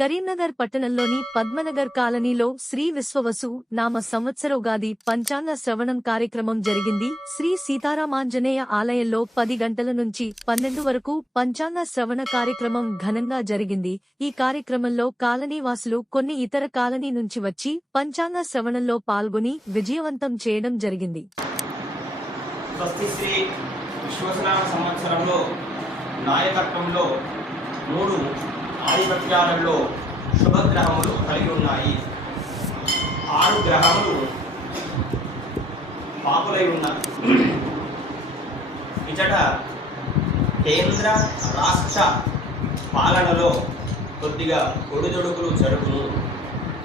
కరీంనగర్ పట్టణంలోని పద్మనగర్ కాలనీలో శ్రీ విశ్వవసు నామ సంవత్సరోగాది పంచాంగ శ్రవణం కార్యక్రమం జరిగింది. శ్రీ సీతారామాంజనేయ ఆలయంలో పది గంటల నుంచి పన్నెండు వరకు పంచాంగ శ్రవణ కార్యక్రమం ఘనంగా జరిగింది. ఈ కార్యక్రమంలో కాలనీవాసులు కొన్ని ఇతర కాలనీ నుంచి వచ్చి పంచాంగ శ్రవణంలో పాల్గొని విజయవంతం చేయడం జరిగింది. సంవత్సరంలో నాయకత్వంలో మూడు ఆధిపత్యాలలో శుభగ్రహములు కలిగి ఉన్నాయి. ఆరు గ్రహములు పాపులై ఉన్నాయి ఇచట కేంద్ర రాష్ట్ర పాలనలో కొద్దిగా ఒడిదొడుకులు జరుగును.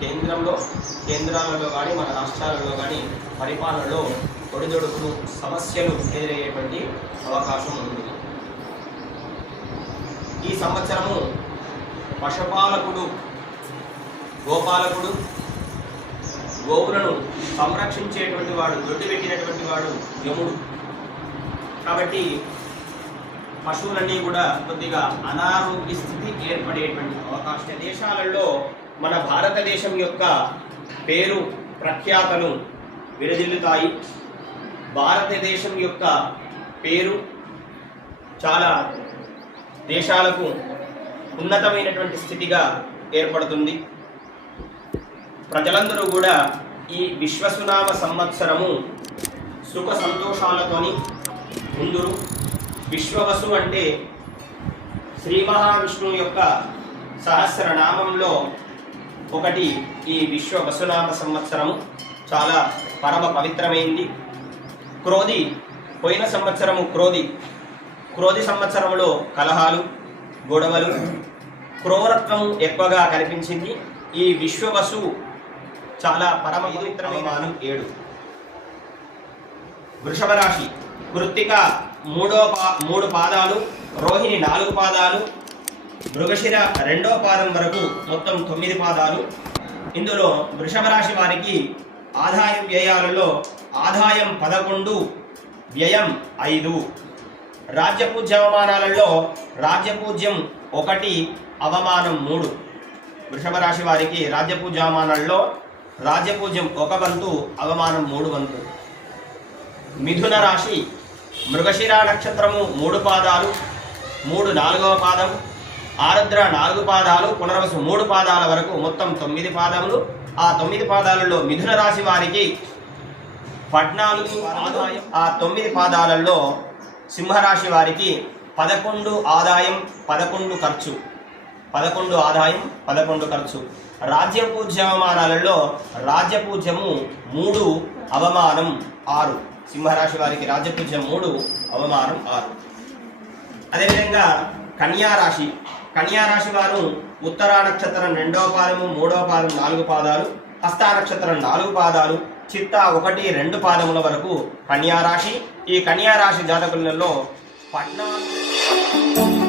కేంద్రంలో కేంద్రాలలో కానీ మన రాష్ట్రాలలో కానీ పరిపాలనలో ఒడిదొడుకులు సమస్యలు ఎదురయ్యేటువంటి అవకాశం ఉంది. ఈ సంవత్సరము పశుపాలకుడు గోపాలకుడు గోవులను సంరక్షించేటువంటి వాడు దొడ్డు పెట్టినటువంటి వాడు యముడు. కాబట్టి పశువులన్నీ కూడా కొద్దిగా అనారోగ్య స్థితి ఏర్పడేటువంటి అవకాశ. దేశాలలో మన భారతదేశం యొక్క పేరు ప్రఖ్యాతలు విరజిల్లుతాయి. భారతదేశం యొక్క పేరు చాలా దేశాలకు ఉన్నతమైనటువంటి స్థితిగా ఏర్పడుతుంది. ప్రజలందరూ కూడా ఈ విశ్వసునామ సంవత్సరము సుఖ సంతోషాలతోని ముందురు విశ్వవసు అంటే శ్రీ మహావిష్ణువు యొక్క సహస్రనామంలో ఒకటి ఈ విశ్వ వసునామ సంవత్సరము. చాలా పరమ పవిత్రమైంది. క్రోధి పోయిన సంవత్సరము క్రోధి. క్రోధి సంవత్సరంలో కలహాలు గొడవలు క్రూరత్వం ఎక్కువగా కనిపించింది. ఈ విశ్వవసు చాలా పరమ పవిత్రమైన ఏడు. వృషభ రాశి కృత్తిక మూడో పా మూడు పాదాలు రోహిణి నాలుగు పాదాలు మృగశిర రెండో పాదం వరకు మొత్తం తొమ్మిది పాదాలు. ఇందులో వృషభ రాశి వారికి ఆదాయ వ్యయాలలో ఆదాయం పదకొండు వ్యయం ఐదు. రాజ్యపూజ్య అవమానాలలో రాజ్యపూజ్యం ఒకటి అవమానం మూడు. వృషభ రాశి వారికి రాజ్యపూజ్య అవమానాలలో రాజ్యపూజ్యం ఒక వంతు అవమానం మూడు వంతు. మిథున రాశి మృగశిర నక్షత్రము మూడు పాదాలు మూడు నాలుగవ పాదం ఆరుద్ర నాలుగు పాదాలు పునర్వసు మూడు పాదాల వరకు మొత్తం తొమ్మిది పాదములు. ఆ తొమ్మిది పాదాలలో మిథున రాశి వారికి పద్నాలుగు ఆదాయం ఆ తొమ్మిది పాదాలలో సింహరాశి వారికి పదకొండు ఆదాయం పదకొండు ఖర్చు. పదకొండు ఆదాయం పదకొండు ఖర్చు. రాజ్యపూజ్య అవమానాలలో రాజ్యపూజ్యము మూడు అవమానం ఆరు. సింహరాశి వారికి రాజ్యపూజ్యం మూడు అవమానం ఆరు. అదేవిధంగా కన్యారాశి రాశి. వారు ఉత్తరా నక్షత్రం రెండవ పాదము మూడవ పాదం నాలుగు పాదాలు. హస్తానక్షత్రం నాలుగు పాదాలు చిత్త ఒకటి రెండు పాదముల వరకు కన్యారాశి. ఈ కన్యారాశి జాతకులలో పద్నాలుగు